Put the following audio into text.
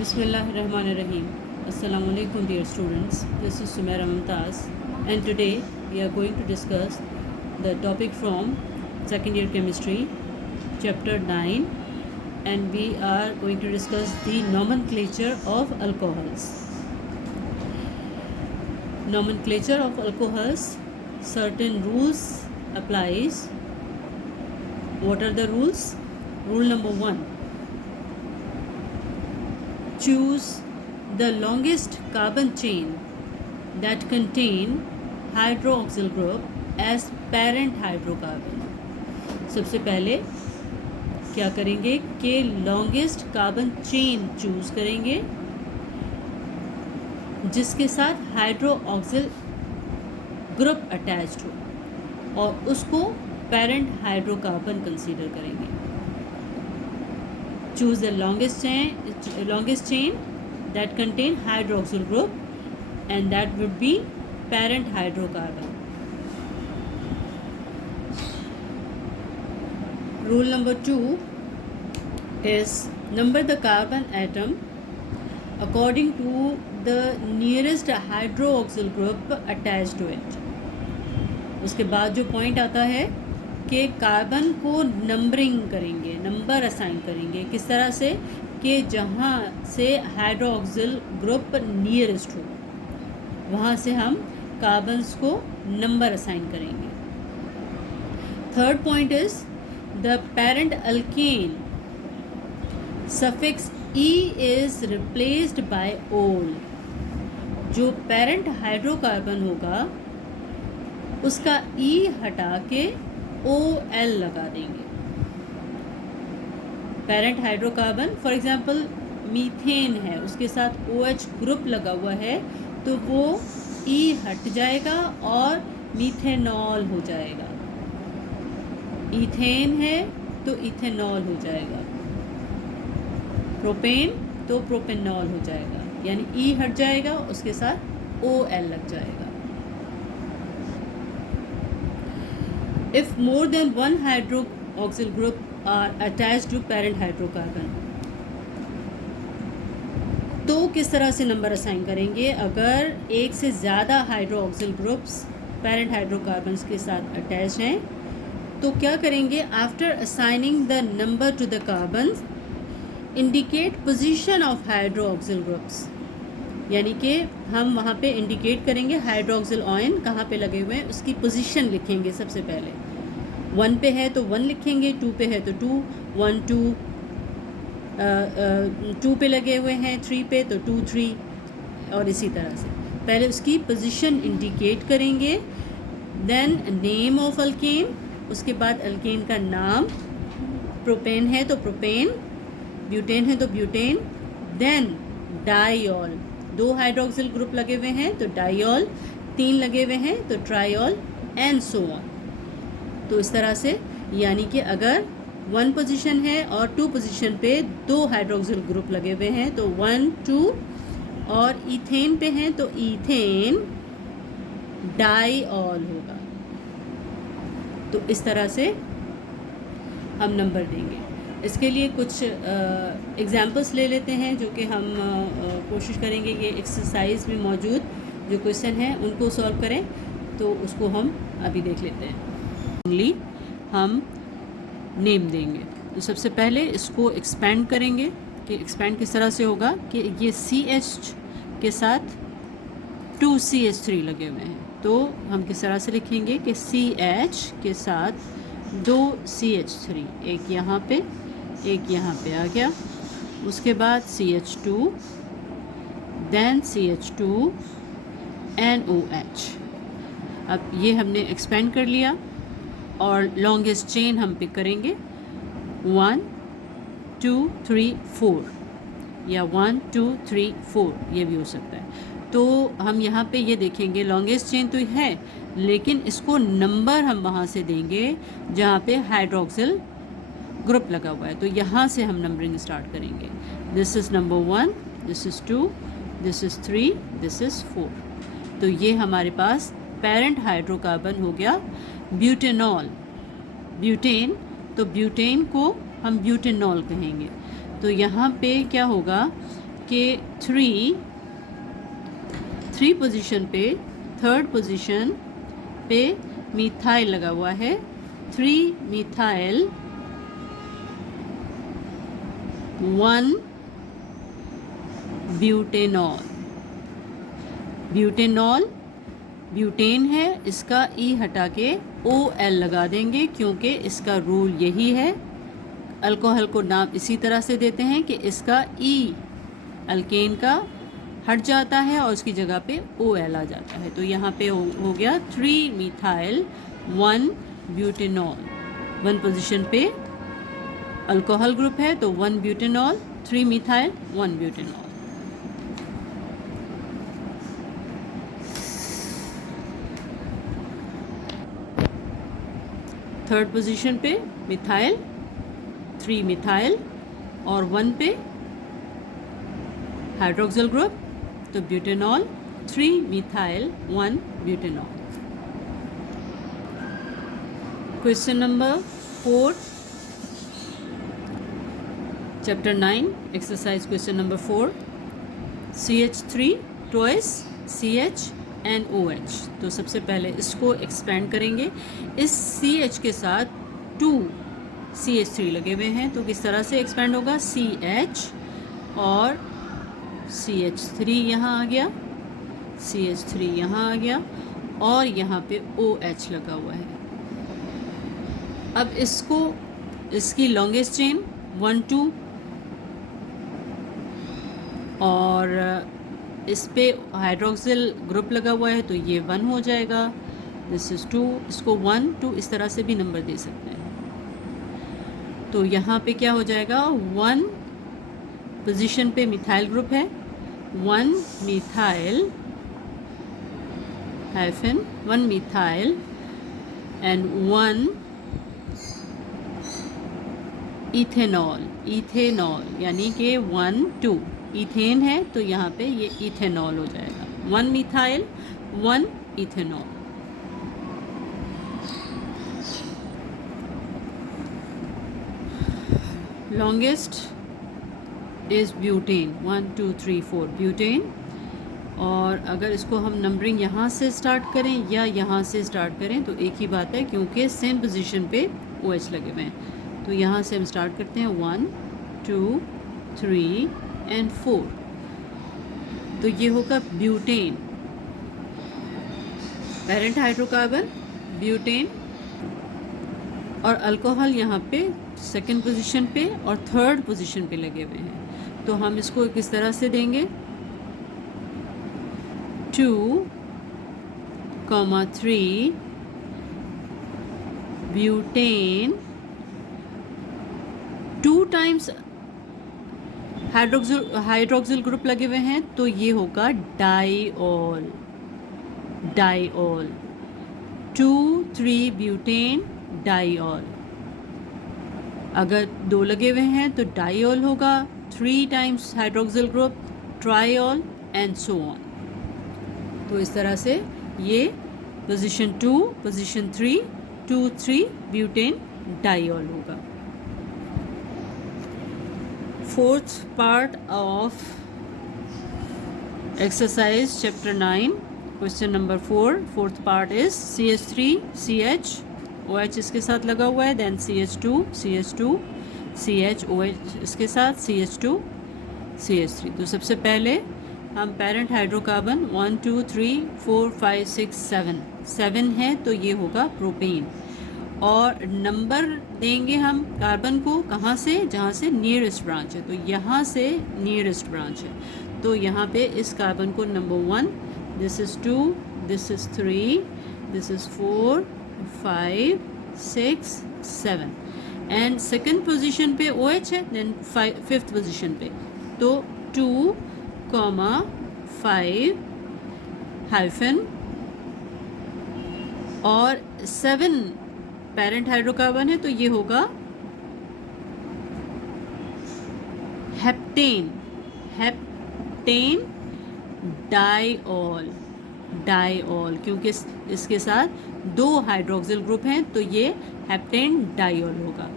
Bismillahirrahmanirrahim. Assalamu alaikum dear students. This is Sumaira Mumtaz and today we are going to discuss the topic from second year chemistry chapter 9 and we are going to discuss the nomenclature of alcohols. Nomenclature of alcohols, certain rules applies. What are the rules? Rule number 1. Choose the longest carbon chain that contain hydroxyl group as parent hydrocarbon. सबसे पहले क्या करेंगे कि longest carbon chain choose करेंगे जिसके साथ hydroxyl group attached हो और उसको पेरेंट हाइड्रोकार्बन कंसीडर करेंगे. Choose the longest chain that contain hydroxyl group and that would be parent hydrocarbon. Rule number 2 is number the carbon atom according to the nearest hydroxyl group attached to it. उसके बाद जो point आता है कि carbon को numbering करेंगे, number assign करेंगे. किस तरह से कि जहाँ से हाइड्रोक्सिल ग्रुप नियरेस्ट हो वहाँ से हम कार्बन्स को नंबर असाइन करेंगे. Third point is the parent alkane suffix E is replaced by ओल. जो पेरेंट हाइड्रोकार्बन होगा उसका ई हटा के OL लगा देंगे. Parent hydrocarbon for example methane है, उसके साथ OH ग्रुप लगा हुआ है तो वो E हट जाएगा और मीथेनॉल हो जाएगा. ईथेन है तो इथेनॉल हो जाएगा. प्रोपेन तो प्रोपेनॉल हो जाएगा, यानी E हट जाएगा उसके साथ OL लग जाएगा. If more than one hydroxyl group are attached to parent hydrocarbon, तो किस तरह से नंबर असाइन करेंगे. अगर एक से ज़्यादा हाइड्रोक्सिल ग्रुप्स पेरेंट हाइड्रोकार्बन्स के साथ अटैच हैं तो क्या करेंगे. After assigning the number two the carbons indicate position of hydroxyl groups, यानी कि हम वहाँ पे इंडिकेट करेंगे हाइड्रोक्सिल आयन कहाँ पे लगे हुए हैं, उसकी पोजीशन लिखेंगे. सबसे पहले 1 पे है तो 1 लिखेंगे, 2 पे है तो 2, 1 2, 2 पे लगे हुए हैं, 3 पे तो 2 3 और इसी तरह से पहले उसकी पोजीशन इंडिकेट करेंगे. देन नेम ऑफ अल्केन, उसके बाद अल्केन का नाम. प्रोपेन है तो प्रोपेन, ब्यूटेन है तो butane. Then diol, 2 hydroxyl group लगे हुए हैं तो डाइऑल, 3 लगे हुए हैं तो ट्राइऑल एंड सो ऑन. तो इस तरह से, यानी कि अगर 1 पोजीशन है और 2 पोजीशन पे 2 हाइड्रोक्सिल ग्रुप लगे हुए हैं तो 1 2 और इथेन पे हैं तो इथेन डाइऑल होगा. तो इस तरह से हम नंबर देंगे. इसके लिए कुछ एग्जाम्पल्स ले लेते हैं जो कि हम कोशिश करेंगे कि एक्सरसाइज में मौजूद जो क्वेश्चन हैं उनको सॉल्व करें. तो उसको हम अभी देख लेते हैं. हम नेम देंगे तो सबसे पहले इसको एक्सपेंड करेंगे कि एक्सपेंड किस तरह से होगा कि ये CH के साथ 2 CH3 लगे हुए हैं तो हम किस तरह से लिखेंगे कि CH के साथ 2 CH3, एक यहाँ पे एक यहाँ पे आ गया. उसके बाद CH2, देन CH2 NOH. अब ये हमने एक्सपेंड कर लिया और लॉन्गेस्ट चेन हम पिक करेंगे 1 2 3 4 या 1 2 3 4, ये भी हो सकता है. तो हम यहाँ पे ये देखेंगे लॉन्गेस्ट चेन तो है लेकिन इसको नंबर हम वहाँ से देंगे जहाँ पे हाइड्रोक्सिल ग्रुप लगा हुआ है. तो यहाँ से हम नंबरिंग स्टार्ट करेंगे. This is number 1, this is 2, this is 3, this is 4. तो ये हमारे पास पेरेंट हाइड्रोकार्बन हो गया. ब्यूटेनॉल, ब्यूटेन, तो ब्यूटेन को हम ब्यूटेनॉल कहेंगे. तो यहाँ पे क्या होगा कि थ्री पोजीशन पे, थर्ड पोजीशन पे मिथाइल लगा हुआ है, 3 मिथाइल 1 ब्यूटेनॉल। ब्यूटेनॉल ब्यूटेन है, इसका ई हटा के OL लगा देंगे क्योंकि इसका रूल यही है। अल्कोहल को नाम इसी तरह से देते हैं कि इसका ई अल्केन का हट जाता है और उसकी जगह पे OL आ जाता है। तो यहाँ पे हो गया 3 मिथाइल 1 ब्यूटेनॉल। 1 पोजीशन पे अल्कोहल ग्रुप है तो 1 butanol, 3 methyl 1 butanol. Third position पे मिथाइल 3 मिथाइल और 1 पे हाइड्रोक्सिल ग्रुप तो butanol 3 methyl 1 butanol. Question number 4, chapter 9, exercise question number 4, CH3 twice CH and OH। तो सबसे पहले इसको एक्सपेंड करेंगे। इस CH के साथ 2 CH3 लगे हुए हैं तो किस तरह से एक्सपेंड होगा, CH और CH3 यहाँ आ गया, CH3 यहाँ आ गया और यहाँ पे OH लगा हुआ है। अब इसको, इसकी लॉन्गेस्ट चेन 1 2 और इस पे हाइड्रोक्सिल ग्रुप लगा हुआ है तो ये 1 हो जाएगा, दिस इज़ 2। इसको 1 2 इस तरह से भी नंबर दे सकते हैं। तो यहाँ पे क्या हो जाएगा, 1 पोजीशन पे मिथाइल ग्रुप है, 1 methyl hyphen 1 methyl and 1 ethanol. Ethanol यानी कि 1 2 इथेन है तो यहाँ पे ये इथेनॉल हो जाएगा, 1 methyl 1 ethanol. Longest is butane, 1 2 3 4 butane. और अगर इसको हम नंबरिंग यहाँ से स्टार्ट करें या यहाँ से स्टार्ट करें तो एक ही बात है क्योंकि सेम पोजीशन पे OH लगे हुए हैं। तो यहाँ से हम स्टार्ट करते हैं 1 2 3 एंड 4। तो ये होगा ब्यूटेन, पेरेंट हाइड्रोकार्बन ब्यूटेन। और अल्कोहल यहाँ पे सेकंड पोजीशन पे और थर्ड पोजीशन पे लगे हुए हैं तो हम इसको किस तरह से देंगे, 2 3 ब्यूटेन 2 टाइम्स हाइड्रोक्सिल ग्रुप लगे हुए हैं तो ये होगा डाइऑल। Diol 2 3 butane diol. अगर 2 लगे हुए हैं तो डाइऑल होगा, 3 times hydroxyl group triol and so on. तो इस तरह से ये पोजीशन 2 पोजीशन 3 2 3 ब्यूटेन डाइऑल होगा। Fourth part of exercise chapter 9, question number 4, fourth part is CH3 CH OH इसके साथ लगा हुआ है, then CH2 CH OH इसके साथ CH2 CH3। तो सबसे पहले हम पेरेंट हाइड्रोकार्बन 1 2 3 4 5 6 7 है तो ये होगा प्रोपेन। और नंबर देंगे हम कार्बन को कहाँ से, जहाँ से नियरेस्ट ब्रांच है। तो यहाँ से नियरेस्ट ब्रांच है तो यहाँ पे इस कार्बन को number 1, this is 2, this is 3, this is 4 5 6 7 and second position पे OH है, देन फिफ्थ पोजीशन पे तो 2 5 हाइफन और 7 पेरेंट हाइड्रोकार्बन है तो ये होगा हेप्टेन। Heptane diol. डाइऑल क्योंकि इसके साथ 2 हाइड्रोक्सिल ग्रुप हैं तो ये हेप्टेन डाइऑल होगा।